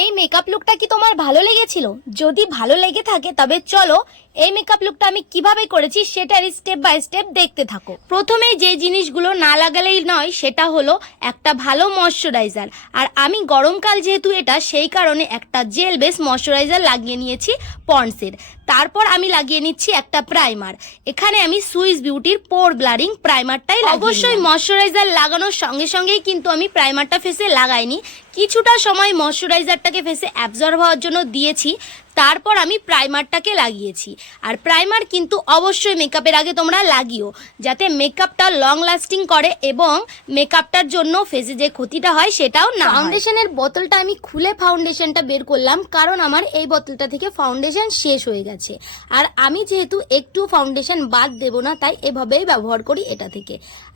এই মেকআপ লুকটা কি তোমার ভালো লেগেছিল? যদি ভালো লেগে থাকে তবে চলো এই মেকআপ লুকটা আমি কিভাবে করেছি সেটার স্টেপ বাই স্টেপ দেখতে থাকো। প্রথমেই যে জিনিসগুলো না লাগালেই নয় সেটা হলো একটা ভালো ময়শ্চারাইজার। আর আমি গরমকাল যেহেতু এটা, সেই কারণে একটা জেল বেস ময়শ্চারাইজার লাগিয়ে নিয়েছি পন্ডসের। তারপর আমি লাগিয়ে নিচ্ছি একটা প্রাইমার। এখানে আমি সুইস বিউটির পোর ব্লারিং প্রাইমারটাই অবশ্যই ময়শ্চারাইজার লাগানোর সঙ্গে সঙ্গেই কিন্তু আমি প্রাইমারটা ফেসে লাগাইনি, কিছুটা সময় ময়শ্চারাইজারটাকে ফেসে অ্যাবজর্ব হওয়ার জন্য দিয়েছি, তারপর আমি প্রাইমারটাকে লাগিয়েছি। আর প্রাইমার কিন্তু অবশ্যই মেকআপের আগে তোমরা লাগিও, যাতে মেকআপটা লং লাস্টিং করে এবং মেকআপটার জন্য ফেসে যে ক্ষতিটা হয় সেটাও না। ফাউন্ডেশনের বোতলটা আমি খুলে ফাউন্ডেশনটা বের করলাম, কারণ আমার এই বোতলটা থেকে ফাউন্ডেশন শেষ হয়ে গেছে। আর আমি যেহেতু একটু ফাউন্ডেশন বাদ দেব না, তাই এভাবেই ব্যবহার করি এটা থেকে।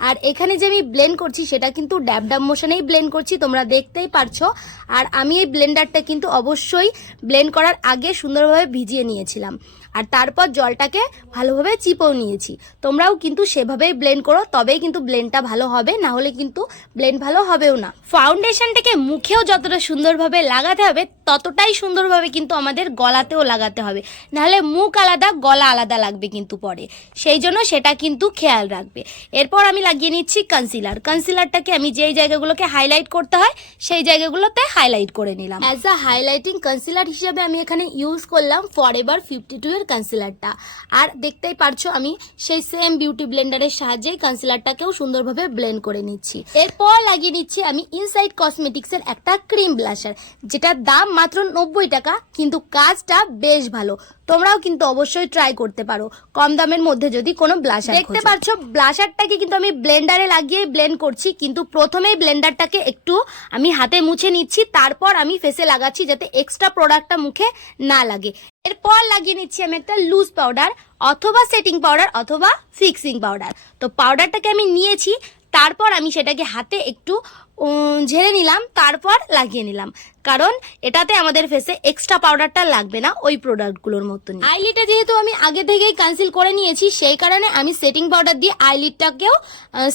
আর এখানে যে আমি ব্লেন্ড করছি সেটা কিন্তু ড্যাব ড্যাব মোশনেই ব্লেন্ড করছি, তোমরা দেখতেই পারছো। আর আমি এই ব্লেন্ডারটা কিন্তু অবশ্যই ব্লেন্ড করার আগে সুন্দরভাবে ভিজিয়ে নিয়েছিলাম, আর তারপর জলটাকে ভালোভাবে চিপেও নিয়েছি। তোমরাও কিন্তু সেভাবেই ব্লেন্ড করো, তবেই কিন্তু ব্লেন্ডটা ভালো হবে, না হলে কিন্তু ব্লেন্ড ভালো হবেও না। ফাউন্ডেশনটাকে মুখেও যতটা সুন্দরভাবে লাগাতে হবে ততটাই সুন্দরভাবে কিন্তু আমাদের গলাতেও লাগাতে হবে, নাহলে মুখ আলাদা গলা আলাদা লাগবে কিন্তু পরে, সেই জন্য সেটা কিন্তু খেয়াল রাখবে। এরপর আমি লাগিয়ে নিচ্ছি কনসিলার। কনসিলারটাকে আমি যেই জায়গাগুলোকে হাইলাইট করতে হয় সেই জায়গাগুলোতে হাইলাইট করে নিলাম। অ্যাজ আ হাইলাইটিং কনসিলার হিসেবে আমি এখানে ইউজ করলাম ফরএভার 52 এর কনসিলারটা। আর দেখতেই পারছো আমি সেই সেম বিউটি ব্লেন্ডারের সাহায্যে কনসিলারটাকেও সুন্দরভাবে ব্লেন্ড করে নিচ্ছি। এরপর লাগিয়ে নিচ্ছি আমি ইনসাইড কসমেটিক্সের একটা ক্রিম ব্লাশার, যেটার দাম মাত্র 90 টাকা, কিন্তু কাজটা বেশ ভালো। তোমরাও কিন্তু অবশ্যই ট্রাই করতে পারো কম দামের মধ্যে যদি কোনো ব্লাশার। দেখতে পাচ্ছ ব্লাশারটাকে কিন্তু আমি ব্লেন্ডারে লাগিয়ে ব্লেন্ড করছি, কিন্তু প্রথমেই ব্লেন্ডারটাকে একটু আমি হাতে মুছে নিচ্ছি, তারপর আমি ফেসে লাগাচ্ছি যাতে এক্সট্রা প্রোডাক্টটা মুখে না লাগে। এরপর লাগিয়ে নিচ্ছি আমি একটা লুজ পাউডার অথবা সেটিং পাউডার অথবা ফিক্সিং পাউডার। তো পাউডারটাকে আমি নিয়েছি, তারপর আমি সেটাকে হাতে একটু ঝেড়ে নিলাম, তারপর লাগিয়ে নিলাম, কারণ এটাতে আমাদের ফেসে এক্সট্রা পাউডারটা লাগবে না ওই প্রোডাক্টগুলোর মতন। আইলিডটা যেহেতু আমি আগে থেকেই কনসিল করে নিয়েছি, সেই কারণে আমি সেটিং পাউডার দিয়ে আইলিডটাকেও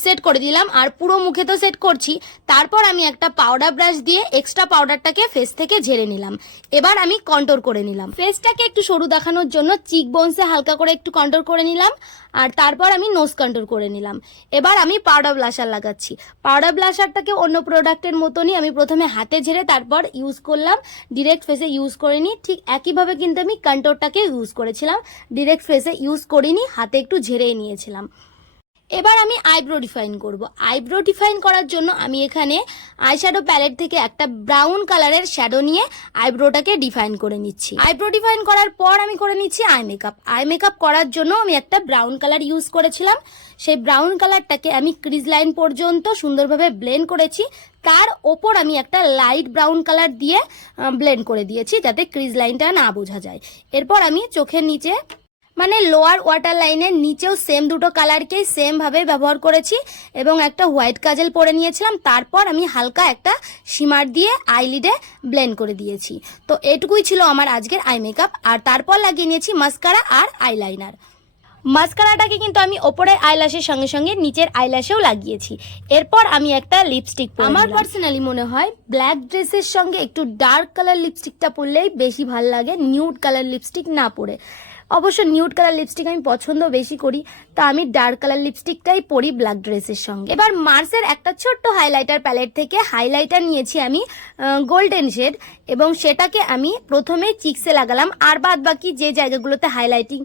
সেট করে দিলাম, আর পুরো মুখে তো সেট করছি। তারপর আমি একটা পাউডার ব্রাশ দিয়ে এক্সট্রা পাউডারটাকে ফেস থেকে ঝেড়ে নিলাম। এবার আমি কন্ট্রোল করে নিলাম, ফেসটাকে একটু সরু দেখানোর জন্য চিক বোনসে হালকা করে একটু কন্ট্রোল করে নিলাম, আর তারপর আমি নোজ কন্ট্রোল করে নিলাম। এবার আমি পাউডার ব্লাশার লাগাচ্ছি। পাউডার ব্লাশারটাকে অন্য প্রোডাক্টের মতনই আমি প্রথমে হাতে ঝেড়ে তারপর ইউজ করলাম, ডিরেক্ট ফেসে ইউজ করিনি। ঠিক একইভাবে কিন্তু আমি কন্ট্রোলটাকে ইউজ করেছিলাম, ডিরেক্ট ফেসে ইউজ করিনি, হাতে একটু ঝেড়ে নিয়েছিলাম। এবার আমি আইব্রো ডিফাইন করব। আইব্রো ডিফাইন করার জন্য আমি এখানে আইশ্যাডো প্যালেট থেকে একটা ব্রাউন কালারের শ্যাডো নিয়ে আইব্রোটাকে ডিফাইন করে নিচ্ছি। আইব্রো ডিফাইন করার পর আমি করে নিচ্ছি আই মেকআপ। আই মেকআপ করার জন্য আমি একটা ব্রাউন কালার ইউজ করেছিলাম, সেই ব্রাউন কালারটাকে আমি ক্রিজ লাইন পর্যন্ত সুন্দরভাবে ব্লেন্ড করেছি। তার ওপর আমি একটা লাইট ব্রাউন কালার দিয়ে ব্লেন্ড করে দিয়েছি, যাতে ক্রিজ লাইনটা না বোঝা যায়। এরপর আমি চোখের নিচে মানে লোয়ার ওয়াটার লাইনের নিচেও সেম দুটো কালারকেই সেম ভাবে ব্যবহার করেছি এবং একটা হোয়াইট কাজল পরে নিয়েছিলাম। তারপর আমি হালকা একটা শিমার দিয়ে আইলিডে ব্লেন্ড করে দিয়েছি। তো এটুকুই ছিল আমার আজকের আই মেকআপ। আর তারপর লাগিয়ে নিয়েছি মাস্কারা আর আইলাইনার। মাস্কারাটাকে কিন্তু আমি ওপরের আইল্যাশের সঙ্গে সঙ্গে নিচের আইল্যাশেও লাগিয়েছি। এরপর আমি একটা লিপস্টিক পরে আমার পার্সোনালি মনে হয় ব্ল্যাক ড্রেসের সঙ্গে একটু ডার্ক কালার লিপস্টিকটা পরলেই বেশি ভালো লাগে, নিউড কালার লিপস্টিক না পরে। অবশ্য নিউড কালার লিপস্টিক আমি পছন্দ বেশি করি, তা আমি ডার্ক কালার লিপস্টিকটাই পরি ব্ল্যাক ড্রেসের সঙ্গে। এবার মার্সের একটা ছোট্ট হাইলাইটার প্যালেট থেকে হাইলাইটার নিয়েছি আমি গোল্ডেন শেড, এবং সেটাকে আমি প্রথমে চিক্সে লাগালাম, আর বাদ বাকি যে জায়গাগুলোতে হাইলাইটিং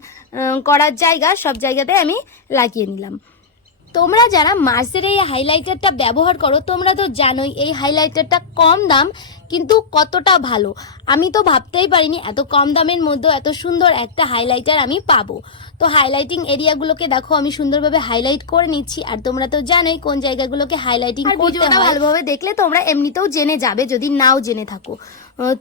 করার জায়গা সব জায়গাতে আমি লাগিয়ে নিলাম। তোমরা যারা মার্সের এই হাইলাইটারটা ব্যবহার করো তোমরা তো জানোই এই হাইলাইটারটা কম দাম, কিন্তু কতটা ভালো। আমি তো ভাবতেই পারিনি এত কম দামের মধ্যে এত সুন্দর একটা হাইলাইটার আমি পাবো। তো হাইলাইটিং এরিয়াগুলোকে দেখো আমি সুন্দরভাবে হাইলাইট করে নিচ্ছি, আর তোমরা তো জানোই কোন জায়গাগুলোকে হাইলাইটিং করতে হয়। ভালোভাবে দেখলে তোমরা এমনিতেও জেনে যাবে যদি নাও জেনে থাকো।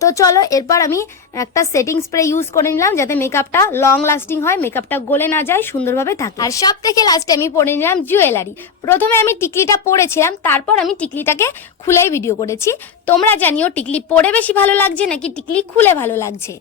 তো চলো এরপর আমি একটা সেটিং স্প্রে ইউজ করে নিলাম, যাতে মেকআপটা লং লাস্টিং হয়, মেকআপটা গলে না যায়, সুন্দরভাবে থাকে। আর সব থেকে লাস্টে আমি পরে নিলাম জুয়েলারি। প্রথমে আমি টিকলিটা পরেছিলাম, তারপর আমি টিকলিটাকে খুলেই ভিডিও করেছি। তোমরা জানিও টিকলি পরে বেশি ভালো লাগছে নাকি টিকলি খুলে ভালো লাগছে।